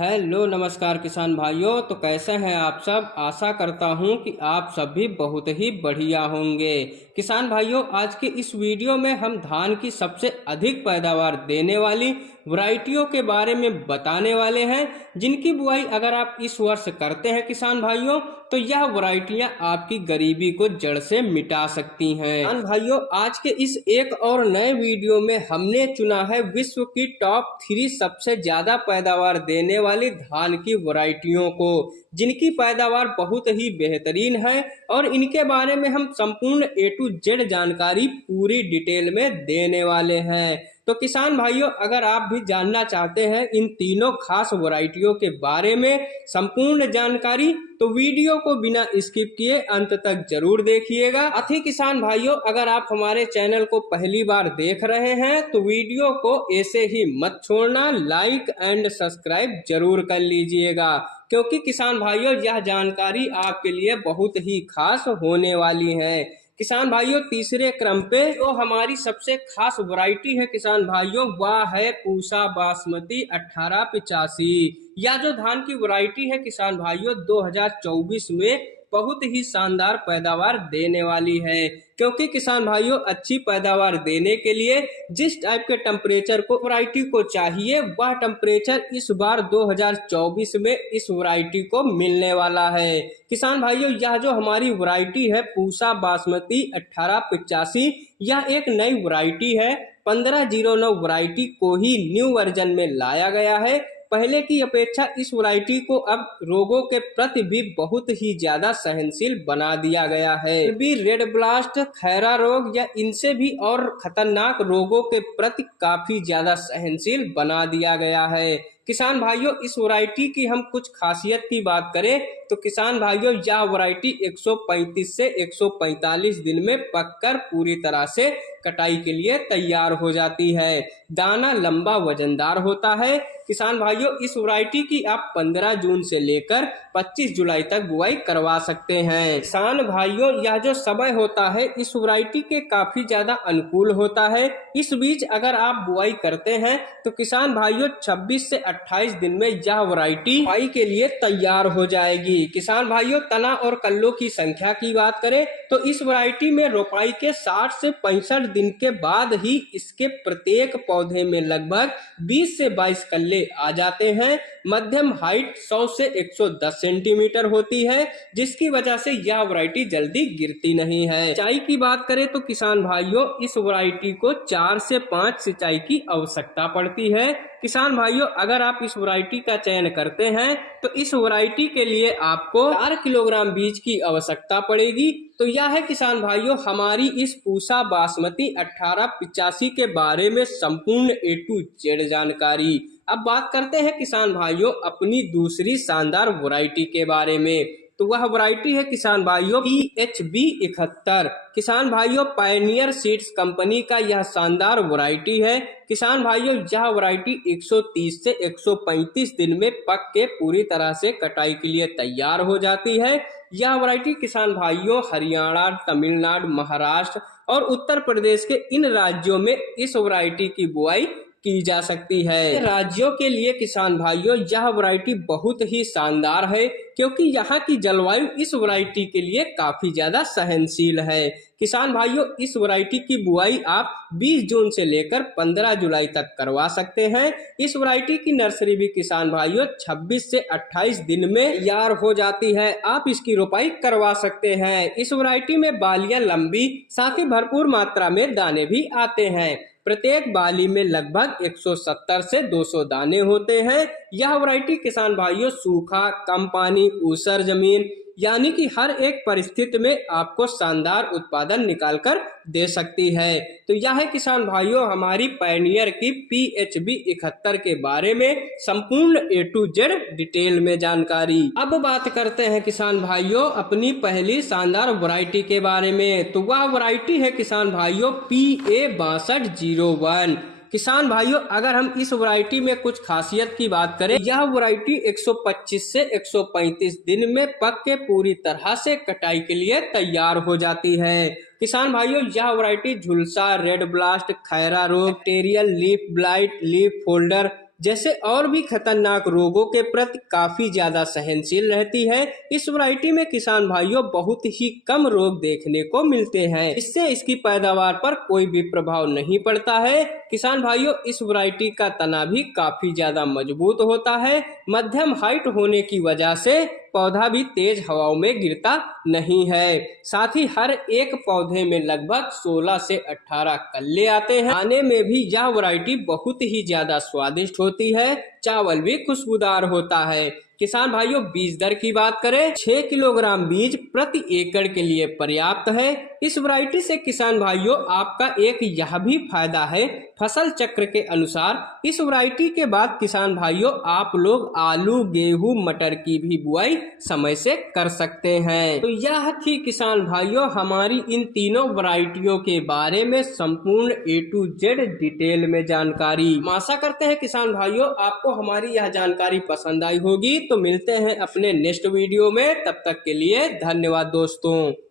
Hello नमस्कार किसान भाइयों। तो कैसे हैं आप सब। आशा करता हूं कि आप सब भी बहुत ही बढ़िया होंगे। किसान भाइयों, आज के इस वीडियो में हम धान की सबसे अधिक पैदावार देने वाली वैरायटियों के बारे में बताने वाले हैं, जिनकी बुआई अगर आप इस वर्ष करते हैं किसान भाइयों, तो यह वैरायटियां आपकी गरीबी को जड़ से मिटा सकती हैं। किसान भाइयों, आज के इस एक और नए वीडियो में हमने चुना है विश्व की टॉप 3 सबसे ज्यादा पैदावार देने वाली धान की वैरायटियों को, जिनकी पैदावार बहुत ही बेहतरीन है और इनके बारे में हम संपूर्ण A to Z जानकारी पूरी डिटेल में देने वाले हैं। तो किसान भाइयों, अगर आप भी जानना चाहते हैं इन तीनों खास वैरायटियों के बारे में संपूर्ण जानकारी, तो वीडियो को बिना स्किप किए अंत तक जरूर देखिएगा। अति किसान भाइयों, अगर आप हमारे चैनल को पहली बार देख रहे हैं तो वीडियो को ऐसे ही मत छोड़ना, लाइक एंड सब्सक्राइब जरूर कर लीजिएगा, क्योंकि किसान भाइयों यह जानकारी आपके लिए बहुत ही खास होने वाली है। किसान भाइयों, तीसरे क्रम पे जो हमारी सबसे खास वैरायटी है किसान भाइयों, वह है पूसा बासमती 1885। यह जो धान की वैरायटी है किसान भाइयों 2024 में बहुत ही शानदार पैदावार देने वाली है, क्योंकि किसान भाइयों अच्छी पैदावार देने के लिए जिस टाइप के टेम्परेचर को वैरायटी को चाहिए, वह टेम्परेचर इस बार 2024 में इस वैरायटी को मिलने वाला है। किसान भाइयों, यह जो हमारी वैरायटी है पूसा बासमती 1885, यह एक नई वैरायटी है। 1509 वैरायटी को ही न्यू वर्जन में लाया गया है। पहले की अपेक्षा इस वैरायटी को अब रोगों के प्रति भी बहुत ही ज्यादा सहनशील बना दिया गया है। भी रेड ब्लास्ट, खैरा रोग या इनसे भी और खतरनाक रोगों के प्रति काफी ज्यादा सहनशील बना दिया गया है। किसान भाइयों, इस वैरायटी की हम कुछ खासियत की बात करें तो किसान भाइयों यह वैरायटी 135 से 145 दिन में पककर पूरी तरह से कटाई के लिए तैयार हो जाती है। दाना लंबा वजनदार होता है। किसान भाइयों, इस वैरायटी की आप 15 जून से लेकर 25 जुलाई तक बुआई करवा सकते हैं। किसान भाइयों, यह जो समय होता है इस वैरायटी के काफी ज्यादा अनुकूल होता है। इस बीच अगर आप बुआई करते हैं तो किसान भाइयों 26 से 28 दिन में यह वैरायटी बुआई के लिए तैयार हो जाएगी। किसान भाइयों, तना और कल्लों की संख्या की बात करें तो इस वैरायटी में रोपाई के 60 से 65 दिन के बाद ही इसके प्रत्येक पौधे में लगभग 20 से 22 कल्ले आ जाते हैं। मध्यम हाइट 100 से 110 सेंटीमीटर होती है, जिसकी वजह से यह वैरायटी जल्दी गिरती नहीं है। सिंचाई की बात करें तो किसान भाइयों इस वैरायटी को 4 से 5 सिंचाई की आवश्यकता पड़ती है। किसान भाइयों, अगर आप इस वैरायटी का चयन करते हैं तो इस वैरायटी के लिए आपको 4 किलोग्राम बीज की आवश्यकता पड़ेगी। तो यह है किसान भाइयों हमारी इस पूसा बासमती 1885 के बारे में संपूर्ण A to Z जानकारी। अब बात करते हैं किसान भाइयों अपनी दूसरी शानदार वैरायटी के बारे में। तो वह वैरायटी है किसान भाइयों PHB 71। किसान भाइयों, पायनियर सीड्स कंपनी का यह शानदार वैरायटी है। किसान भाइयों, यह वैरायटी 130 से 135 दिन में पक के पूरी तरह से कटाई के लिए तैयार हो जाती है। यह वैरायटी किसान भाइयों हरियाणा, तमिलनाडु, महाराष्ट्र और उत्तर प्रदेश के इन राज्यों में इस वैरायटी की बुआई की जा सकती है। राज्यों के लिए किसान भाइयों यह वैरायटी बहुत ही शानदार है, क्योंकि यहाँ की जलवायु इस वैरायटी के लिए काफी ज्यादा सहनशील है। किसान भाइयों, इस वैरायटी की बुआई आप 20 जून से लेकर 15 जुलाई तक करवा सकते हैं। इस वैरायटी की नर्सरी भी किसान भाइयों 26 से 28 दिन में तैयार हो जाती है। आप इसकी रोपाई करवा सकते हैं। इस वैरायटी में बालियां लंबी, साथ ही भरपूर मात्रा में दाने भी आते हैं। प्रत्येक बाली में लगभग 170 से 200 दाने होते हैं। यह वैरायटी किसान भाइयों सूखा, कम पानी, ऊसर जमीन यानी कि हर एक परिस्थिति में आपको शानदार उत्पादन निकालकर दे सकती है। तो यह है किसान भाइयों हमारी पायनियर की PHB 71 के बारे में संपूर्ण A to Z डिटेल में जानकारी। अब बात करते हैं किसान भाइयों अपनी पहली शानदार वैरायटी के बारे में। तो वह वैरायटी है किसान भाइयों PA 6201। किसान भाइयों, अगर हम इस वैरायटी में कुछ खासियत की बात करें, यह वैरायटी 125 से 135 दिन में पक के पूरी तरह से कटाई के लिए तैयार हो जाती है। किसान भाइयों, यह वैरायटी झुलसा, रेड ब्लास्ट, खैरा रोग, bacterial leaf blight, leaf folder जैसे और भी खतरनाक रोगों के प्रति काफी ज्यादा सहनशील रहती है। इस वैरायटी में किसान भाइयों बहुत ही कम रोग देखने को मिलते हैं। इससे इसकी पैदावार पर कोई भी प्रभाव नहीं पड़ता है। किसान भाइयों, इस वैरायटी का तना भी काफी ज्यादा मजबूत होता है। मध्यम हाइट होने की वजह से पौधा भी तेज हवाओं में गिरता नहीं है। साथ ही हर एक पौधे में लगभग 16 से 18 कल्ले आते हैं। खाने में भी यह वैरायटी बहुत ही ज्यादा स्वादिष्ट होती है। चावल भी खुशबूदार होता है। किसान भाइयों, बीज दर की बात करें, 6 किलोग्राम बीज प्रति एकड़ के लिए पर्याप्त है। इस वैरायटी से किसान भाइयों आपका एक यह भी फायदा है, फसल चक्र के अनुसार इस वैरायटी के बाद किसान भाइयों आप लोग आलू, गेहूं, मटर की भी बुआई समय से कर सकते हैं। तो यह थी किसान भाइयों हमारी इन तीनों वैरायटियों के बारे में संपूर्ण A to Z डिटेल में जानकारी। आशा करते हैं किसान भाइयों आपको हमारी यह जानकारी पसंद आई होगी। तो मिलते हैं अपने नेक्स्ट वीडियो में, तब तक के लिए धन्यवाद दोस्तों।